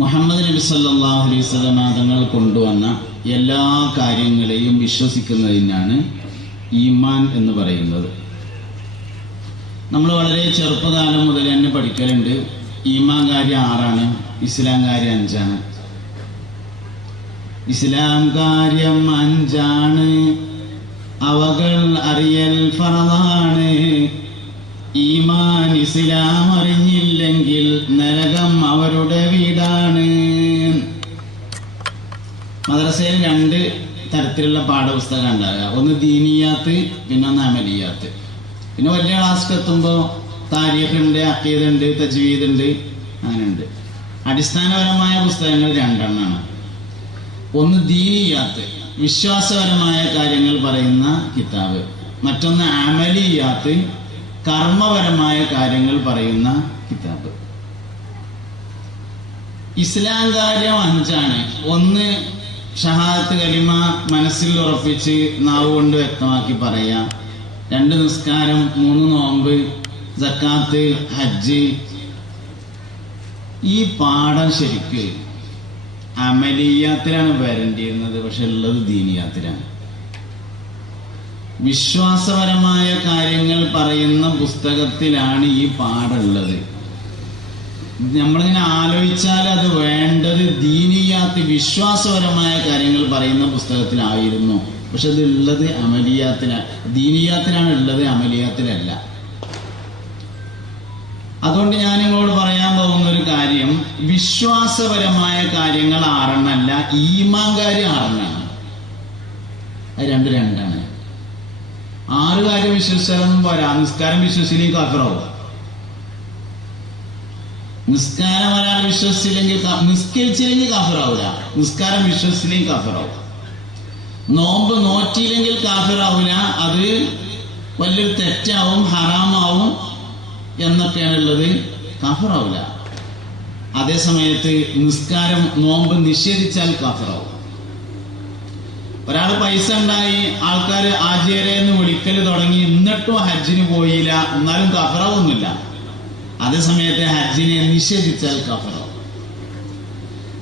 മുഹമ്മദ് നബി സല്ലല്ലാഹു അലൈഹി വസല്ലം തങ്ങൾ കൊണ്ടുവന്ന എല്ലാ കാര്യങ്ങളെയും വിശ്വസിക്കുന്നതിനാണ് ഈമാൻ എന്ന് പറയുന്നത്. നമ്മൾ വളരെ ചെറുപ്പകാലം മുതൽ തന്നെ പഠിക്കലുണ്ട്. ഈമാൻ കാര്യം 6ആണ്, ഇസ്ലാം കാര്യം 5ആണ്. ഇസ്ലാം കാര്യം 5ആണ്, അവകൾ അറിയൽ ഫർളാണ്. ഈമാൻ ഇസ്ലാം അറിഞ്ഞില്ലെങ്കിൽ നരകം അവരുടെ വീടാണ്. മദ്രസയിൽ 2 തരത്തിലുള്ള പാഠപുസ്തകം ഉണ്ടാകുക. ഒന്ന് ദീനിയാത്ത്, പിന്നെ ഒന്ന് അമലിയാത്ത്. പിന്നെ വലിയ ക്ലാസ്സിൽ എത്തുമ്പോൾ താരീഖുണ്ട്, അഖീദുണ്ട്, തജ്വീദുണ്ട്, അങ്ങനെയുണ്ട്. അടിസ്ഥാനപരമായ പുസ്തകങ്ങൾ 2 എണ്ണമാണ്. ഒന്ന് ദീനിയാത്ത്, വിശ്വാസപരമായ കാര്യങ്ങൾ പറയുന്ന കിതാബ്. മറ്റൊന്ന് അമലിയാത്ത്, കർമ്മപരമായ കാര്യങ്ങൾ പറയുന്ന കിതാബ്. ഇസ്ലാം കാര്യം 5ആണ്. ഒന്ന് ഷഹാദത്ത് കലിമ മനസ്സിൽ ഉറപ്പിച്ച് നാവ് കൊണ്ട് വ്യക്തമാക്കി പറയാം. 2 നിസ്കാരം, 3 നോമ്പ്, സക്കാത്ത്, ഹജ്ജ്. ഈ പാഠം ശരിക്ക് അമലിയാത്തിലാണ് വരേണ്ടിയിരുന്നത്, പക്ഷെ ഉള്ളത് ദീനിയാത്തിലാണ്. വിശ്വാസപരമായ കാര്യങ്ങൾ പറയുന്ന പുസ്തകത്തിലാണ് ഈ പാഠമുള്ളത്. നമ്മളിങ്ങനെ ആലോചിച്ചാൽ അത് വേണ്ടത് ദീനിയാത്ത്, വിശ്വാസപരമായ കാര്യങ്ങൾ പറയുന്ന പുസ്തകത്തിലായിരുന്നു. പക്ഷെ അത് ഉള്ളത് അമലിയാത്തിലാണ്, ദീനിയാത്തിലാണ് ഉള്ളത്, അമലിയാത്തിലല്ല. അതുകൊണ്ട് ഞാൻ നിങ്ങളോട് പറയാൻ പോകുന്ന ഒരു കാര്യം, വിശ്വാസപരമായ കാര്യങ്ങൾ 6 എണ്ണമല്ല, ഈമാൻ കാര്യം 6 എണ്ണമാണ്. അത് 2 6 കാര്യം വിശ്വസിച്ചാലൊന്നും പോരാ. നിസ്കാരം വിശ്വസിച്ചില്ലെങ്കിൽ കാഫിറാവും. നിസ്കാരം ഒരാൾ വിശ്വസിച്ചില്ലെങ്കിൽ, നിസ്കരിച്ചില്ലെങ്കിൽ കാഫിറാവില്ല. നിസ്കാരം വിശ്വസിച്ചില്ലെങ്കിൽ കാഫിറാവും. നോമ്പ് നോറ്റിയില്ലെങ്കിൽ കാഫിറാവില്ല. അത് വലിയൊരു തെറ്റാവും, ഹറാമാവും എന്നൊക്കെയാണുള്ളത്. കാഫിറാവില്ല. അതേ സമയത്ത് നിസ്കാരം, നോമ്പ് നിഷേധിച്ചാൽ കാഫിറാവും. ഒരാൾ പൈസ ഉണ്ടായി, ആൾക്കാർ ആചാര്യ എന്ന് വിളിക്കൽ തുടങ്ങി, എന്നിട്ടും ഹജ്ജിന് പോയില്ല, എന്നാലും കാഫിറാവൊന്നുമില്ല. അതേ സമയത്ത് ഹജ്ജിനെ നിഷേധിച്ചാൽ കാഫിറാവും.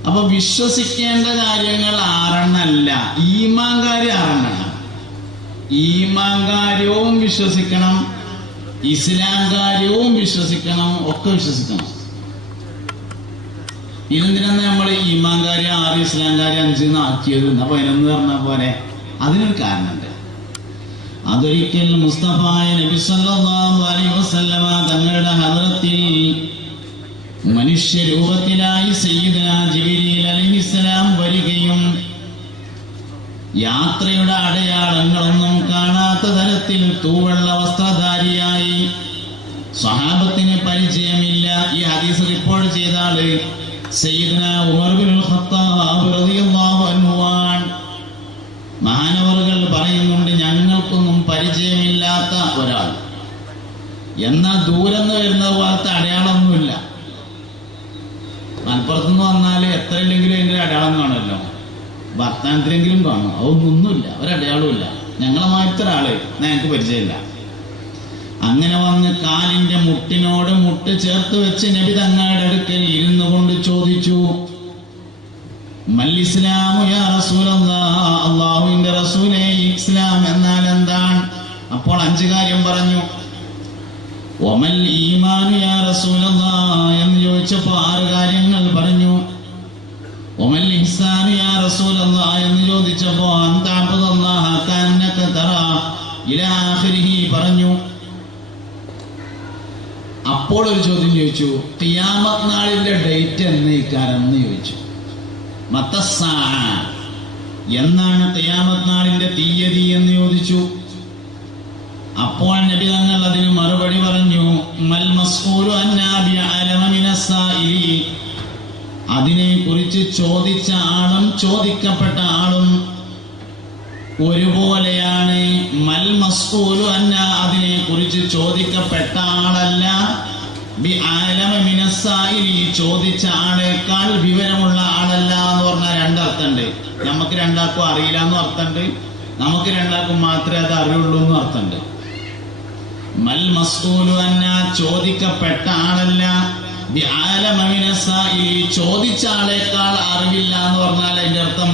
അപ്പൊ വിശ്വസിക്കേണ്ട കാര്യങ്ങൾ 6 എണ്ണമല്ല, ഈമാൻ കാര്യം 6 എണ്ണമാണ്. ഈമാൻ കാര്യവും വിശ്വസിക്കണം, ഇസ്ലാം കാര്യവും വിശ്വസിക്കണം, ഒക്കെ വിശ്വസിക്കണം. ഇതെന്തിനാണ് നമ്മൾ ഈമാൻ കാര്യം 6, ഇസ്ലാം കാര്യം 5 ആക്കിയത്? അപ്പൊ 11 പറഞ്ഞ പോലെ അതിനൊരു കാരണമുണ്ട്. അതൊരിക്കൽ മുസ്തഫായ നബി സല്ലല്ലാഹു അലൈഹി വസല്ലമ തങ്ങളുടെ ഹദ്റത്തിൽ മനുഷ്യരൂപത്തിലായി സയ്യിദുനാ ജിബ്രീൽ അലൈഹിസ്സലാം വരികയും യാത്രയുടെ അടയാളങ്ങളൊന്നും കാണാത്ത തരത്തിൽ തൂവെള്ള വസ്ത്രധാരിയായി, സ്വഹാബത്തിന് പരിചയമില്ല. ഈ ഹദീസ് റിപ്പോർട്ട് ചെയ്ത ആള് സയ്യിദുനാ ഉമർ ഇബ്നുൽ ഖത്താബ് റളിയല്ലാഹു അൻഹു ആണ്. മഹാനവറുകൾ പറയുന്നുണ്ട്, ഞങ്ങൾക്കൊന്നും പരിചയമില്ലാത്ത ഒരാൾ, എന്നാൽ ദൂരെന്ന് വരുന്ന പോലത്തെ അടയാളമൊന്നുമില്ല. മലപ്പുറത്തുനിന്ന് വന്നാൽ എത്ര ഇല്ലെങ്കിലും അതിൻ്റെ അടയാളം കാണുമല്ലോ, വർത്തമാനത്തിലെങ്കിലും കാണും. അതൊന്നുമില്ല, ഒരടയാളമില്ല. ഞങ്ങളെ മാറ്റത്തെ ഒരാള് ഞങ്ങൾക്ക് പരിചയമില്ല. അങ്ങനെ വന്ന് കാലിന്റെ മുട്ടിനോട് മുട്ട് ചേർത്ത് വെച്ച് നബി തങ്ങളുടെ അടുക്കൽ ഇരുന്നു കൊണ്ട് ചോദിച്ചു, മൽ ഇസ്ലാമു യാ റസൂലല്ലാഹ്, അല്ലാഹുവിന്റെ റസൂലേ, ഇസ്ലാം എന്നാൽ എന്താണ്? അപ്പോൾ 5 കാര്യം പറഞ്ഞു. വമൽ ഈമാനു യാ റസൂലല്ലാഹ് എന്ന് ചോദിച്ചപ്പോൾ 6 കാര്യങ്ങൾ പറഞ്ഞു. വമൽ ഇഹ്സാനു യാ റസൂലല്ലാഹ് എന്ന് ചോദിച്ചപ്പോൾ അൻ തഅബ്ദുല്ലാഹ കഅന്നക തറാ ഇലാ ആഖിരിഹി പറഞ്ഞു. അപ്പോൾ ഒരു ചോദ്യം ചോദിച്ചു, ഖിയാമത്ത് നാളിന്റെ ഡേറ്റ് എന്നേക്കാരെന്ന് ചോദിച്ചു. മത്തസ്സാ, എന്നാണ് ഖിയാമത്ത് നാളിന്റെ തീയതി എന്ന് ചോദിച്ചു. അപ്പോൾ നബി തങ്ങൾ അതിന് മറുപടി പറഞ്ഞു, മൽ മസ്ഊലു അന്നാ ബിഅലമ മിനസ്സായിലി, അതിനെ കുറിച്ച് ചോദിച്ച ആളും ചോദിക്കപ്പെട്ട ആളും ഒരുപോലെയാണ്. മൽ മസ്ഊലു അന്നാ, അതിനെ കുറിച്ച് ചോദിക്കപ്പെട്ട ആളല്ല, ബിഅലമ മിനസ്സായിലി, ചോദിച്ച ആളേക്കാൾ വിവരമുള്ള ആളല്ല എന്ന് പറഞ്ഞാൽ 2 അർത്ഥമുണ്ട്. നമുക്ക് 2 അറിയില്ല എന്നും അർത്ഥമുണ്ട്, നമുക്ക് 2 മാത്രമേ അത് അറിയുള്ളൂ എന്നും അർത്ഥമുണ്ട്. മൽ മസ്ഊലു അന്ന, ചോദിക്കപ്പെട്ട ആളല്ല, ചോദിച്ച ആളേക്കാൾ അറിവില്ല എന്ന് പറഞ്ഞാൽ അതിന്റെ അർത്ഥം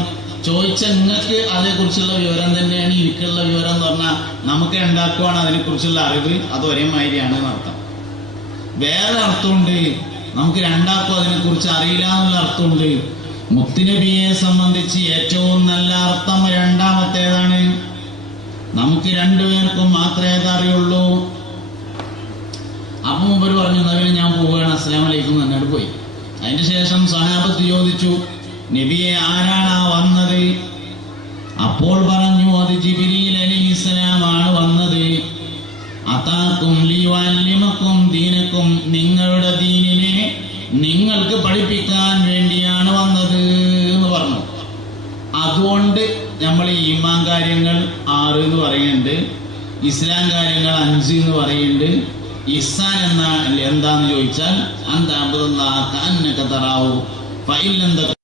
ചോദിച്ച നിങ്ങൾക്ക് അതേക്കുറിച്ചുള്ള വിവരം തന്നെയാണ് എനിക്കുള്ള വിവരം എന്ന് പറഞ്ഞാൽ നമുക്ക് ഉണ്ടാക്കുവാണ് അതിനെക്കുറിച്ചുള്ള അറിവ് അത് ഒരേ മാതിരിയാണ് എന്നർത്ഥം. വേറെ അർത്ഥമുണ്ട്, നമുക്ക് രണ്ടാക്കും അതിനെക്കുറിച്ച് അറിയില്ല എന്നുള്ള അർത്ഥമുണ്ട്. മുത്തുനബിയെ സംബന്ധിച്ച് ഏറ്റവും നല്ല അർത്ഥം രണ്ടാമത്തേതാണ്. നമുക്ക് രണ്ടുപേർക്കും മാത്രമേ അത് അറിയുള്ളൂ. അപ്പൊ മുമ്പ് പറഞ്ഞു നബിനെ ഞാൻ പോവുകയാണ്, അസ്സലാമു അലൈക്കും എന്നോട് പോയി. അതിന് ശേഷം സഹാബത്ത് ചോദിച്ചു, നബിയെ ആരാണ് വന്നത്? അപ്പോൾ പറഞ്ഞു, അത് ജിബ്രീൽ അലൈഹിസ്സലാമാണ് വന്നത്. അതാക്കും ലിയുഅല്ലിമക്കും ദീനക്കും, നിങ്ങളുടെ ദീനിനെ നിങ്ങൾക്ക് പഠിപ്പിക്കാൻ വേണ്ടിയാണ് വന്നത് എന്ന് പറഞ്ഞു. അതുകൊണ്ട് നമ്മൾ ഈമാൻ കാര്യങ്ങൾ 6 എന്ന് പറയുന്നുണ്ട്, ഇസ്ലാം കാര്യങ്ങൾ 5 എന്ന് പറയുന്നുണ്ട്. ഇഹ്സാൻ എന്താന്ന് ചോദിച്ചാൽ അന്ത അബ്ദുല്ലാഹ കഅന്നക തറാഹു ഫഇൻ ലം തകുൻ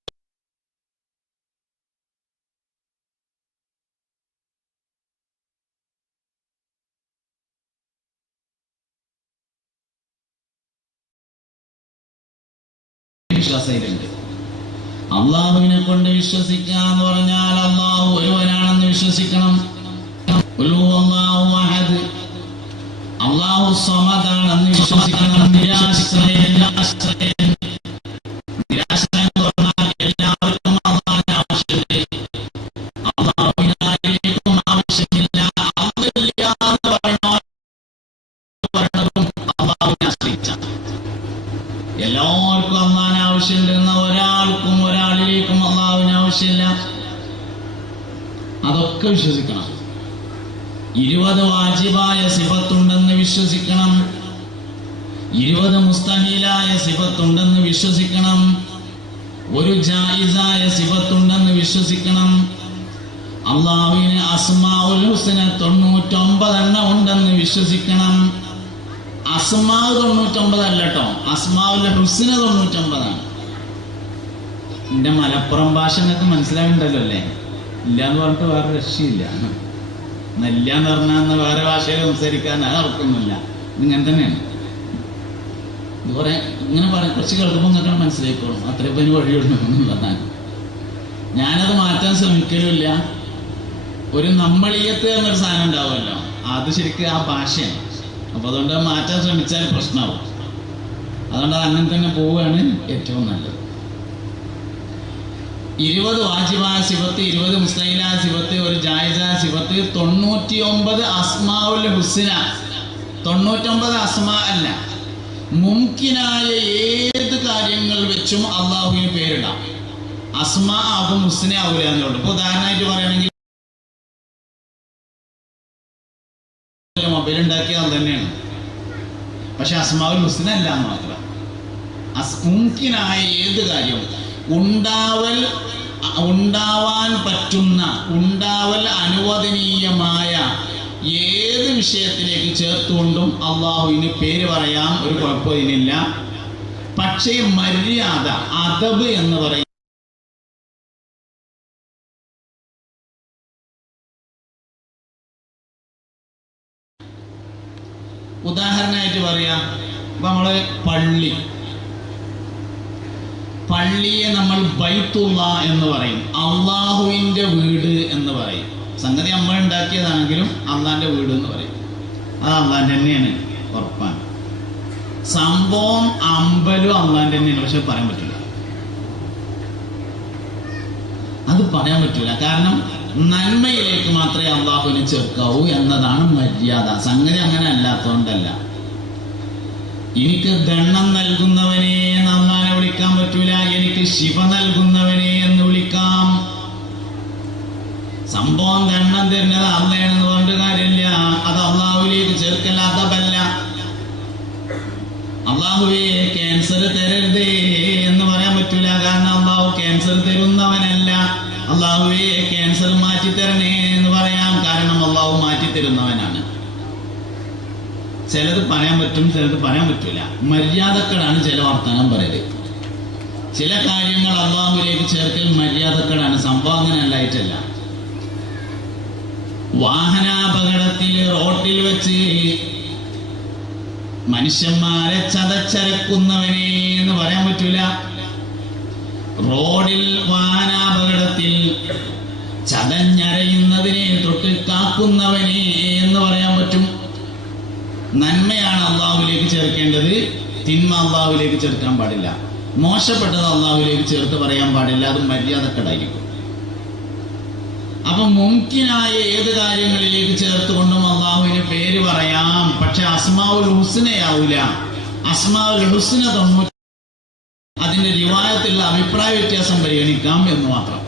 വിശ്വാസയിലുണ്ട്. അള്ളാഹുവിനെ കൊണ്ട് വിശ്വസിക്കുക എന്ന് പറഞ്ഞാൽ അള്ളാഹു ഒരുവനാണെന്ന് വിശ്വസിക്കണം. അള്ളാഹു സമദാണെന്ന് വിശ്വസിക്കണം. നിരാശ്രയൻ എന്ന് പറഞ്ഞാൽ എല്ലാവർക്കും അള്ളാഹിനെ ആവശ്യമില്ല, അള്ളാഹുവിനായിരിക്കും ആവശ്യമില്ല. അല്ലില്ല എന്ന് പറയുന്നതും അള്ളാഹുവിനെ ആശ്രയിച്ച, എല്ലാവർക്കും അള്ളാഹിനെ ആവശ്യമുണ്ടെന്ന ഒരാൾക്കും ഒരാളിലേക്കും അള്ളാഹുവിന് ആവശ്യമില്ല. അതൊക്കെ വിശ്വസിക്കണം. 20 വാജിബായ സിഫത്തുണ്ടെന്ന് വിശ്വസിക്കണം, 20 മുസ്തഹീലായ സിഫത്തുണ്ടെന്ന് വിശ്വസിക്കണം, 1 ജായിസായ സിഫത്തുണ്ടെന്ന് വിശ്വസിക്കണം. അള്ളാഹുവിന് അസ്മാഉൽ ഹുസ്ന 99 ഉണ്ടെന്ന് വിശ്വസിക്കണം. അസ്മാഉ 99 അല്ല കേട്ടോ, അസ്മാഉൽ ഹുസ്ന 99. എന്റെ മലപ്പുറം ഭാഷ നിങ്ങൾക്ക് മനസ്സിലാവുന്നുണ്ടല്ലോ അല്ലേ? ഇല്ല എന്ന് പറഞ്ഞിട്ട് വേറെ രക്ഷയില്ല. നെല്ല എന്ന് പറഞ്ഞാൽ വേറെ ഭാഷയിൽ സംസാരിക്കാൻ അവർക്കൊന്നുമില്ല. ഇങ്ങനെ തന്നെയാണ്. ഇത് ഇങ്ങനെ കുറച്ച് കേൾക്കുമ്പോൾ നിങ്ങൾക്ക് മനസ്സിലായിക്കോളും, അത്രയും പനി വഴിയുള്ളൂ എന്നുള്ളതാണ്. ഞാനത് മാറ്റാൻ ശ്രമിക്കലുമില്ല. ഒരു നമ്മളീയത്ത് എന്നൊരു സാധനം ഉണ്ടാവുമല്ലോ, അത് ശരിക്കും ആ ഭാഷയാണ്. അപ്പൊ അതുകൊണ്ട് മാറ്റാൻ ശ്രമിച്ചാൽ പ്രശ്നമാവും. അതുകൊണ്ട് അത് അങ്ങനെ തന്നെ പോവുകയാണ് ഏറ്റവും നല്ലത്. 20 വാജിബായ സിഫത്ത്, 20 മുസ്തഹീലായ സിഫത്ത്, 1 ജായിസായ സിഫത്ത്, 99 അസ്മാഉൽ ഹുസ്ന. 99 അസ്മാ അല്ല, മുംകിനായ ഏത് കാര്യങ്ങൾ വെച്ചും അള്ളാഹുവിന് പേരിടാം. അസ്മാ ആകും, ഹുസ്ന ആവില്ല എന്നുള്ളൂ. ഇപ്പൊ ഉദാഹരണമായിട്ട് പറയുകയാണെങ്കിൽ മൊബൈൽ ഉണ്ടാക്കിയത് അത് തന്നെയാണ്, പക്ഷെ അസ്മാഉൽ ഹുസ്ന അല്ല എന്ന് മാത്രം. മുംകിനായ ഏത് കാര്യവും ഉണ്ടാവാൻ പറ്റുന്ന, ഉണ്ടാവൽ അനുവദനീയമായ ഏത് വിഷയത്തിലേക്ക് ചേർത്തുകൊണ്ടും അള്ളാഹുവിന് പേര് പറയാം, ഒരു കുഴപ്പമില്ല. പക്ഷേ മര്യാദ, അദബ് എന്ന് പറയും. ഉദാഹരണമായിട്ട് പറയാം, ഇപ്പൊ നമ്മള് പള്ളിയെ നമ്മൾ ബൈത്തുള്ള എന്ന് പറയും, അള്ളാഹുവിന്റെ വീട് എന്ന് പറയും. സംഗതി നമ്മൾ ഉണ്ടാക്കിയതാണെങ്കിലും അള്ളാന്റെ വീട് എന്ന് പറയും. അത് അള്ളാന്റെ തന്നെയാണ്, ഉറപ്പാണ്. സംഭവം അമ്പലും അള്ളാന്റെ തന്നെയാണ്, പക്ഷെ പറയാൻ പറ്റില്ല. അത് പറയാൻ പറ്റില്ല, കാരണം നന്മയിലേക്ക് മാത്രമേ അള്ളാഹുവിനെ ചേർക്കാവൂ എന്നതാണ് മര്യാദ. സംഗതി അങ്ങനെ അല്ലാത്തതുകൊണ്ടല്ല. എനിക്ക് ദണ്ണം നൽകുന്നവനെ അള്ളാനെ വിളിക്കാൻ പറ്റൂല, എനിക്ക് ശിവ നൽകുന്നവനെ എന്ന് വിളിക്കാം. സംഭവം ദണ്ണം തരുന്നത് അള്ളയാണെന്ന് പറഞ്ഞിട്ട് കാര്യമില്ല, അത് അള്ളാഹുവിലേക്ക് ചേർക്കല്ല, അതല്ല. അള്ളാഹുവേ ക്യാൻസർ തരരുതേ എന്ന് പറയാൻ പറ്റൂല, കാരണം അള്ളാഹു ക്യാൻസർ തരുന്നവനല്ല. അള്ളാഹുവേ ക്യാൻസർ മാറ്റി തരണേ എന്ന് പറയാം, കാരണം അള്ളാഹു മാറ്റി തരുന്നവനാണ്. ചിലത് പറയാൻ പറ്റും, ചിലത് പറയാൻ പറ്റൂല. മര്യാദക്കേടാണ് ചില വർത്തമാനം പറയല്. ചില കാര്യങ്ങൾ അള്ളാഹുവിലേക്ക് ചേർക്കൽ മര്യാദക്കേടാണ്. സംഭവം അങ്ങനെ അല്ലായിട്ടല്ല. വാഹനാപകടത്തിൽ റോട്ടിൽ വെച്ച് മനുഷ്യന്മാരെ ചതച്ചരക്കുന്നവനെ എന്ന് പറയാൻ പറ്റൂല. റോഡിൽ വാഹനാപകടത്തിൽ ചതഞ്ഞരയുന്നതിനെ തൊട്ട് കാക്കുന്നവനെ എന്ന് പറയാൻ പറ്റും. നന്മയാണ് അള്ളാഹുവിലേക്ക് ചേർക്കേണ്ടത്, തിന്മ അള്ളാഹുവിലേക്ക് ചേർക്കാൻ പാടില്ല. മോശപ്പെട്ടത് അള്ളാഹുവിലേക്ക് ചേർത്ത് പറയാൻ പാടില്ല, അത് മര്യാദക്കെടായിരിക്കും. അപ്പൊ മുംകിനായ ഏത് കാര്യങ്ങളിലേക്ക് ചേർത്തുകൊണ്ടും അള്ളാഹുവിന് പേര് പറയാം. പക്ഷെ അസ്മാഉൽ ഹുസ്നയാവൂല. അസ്മാഉൽ ഹുസ്ന 90 അതിന്റെ റിവായത്തുള്ള അഭിപ്രായ വ്യത്യാസം പരിഗണിക്കാം എന്ന് മാത്രം.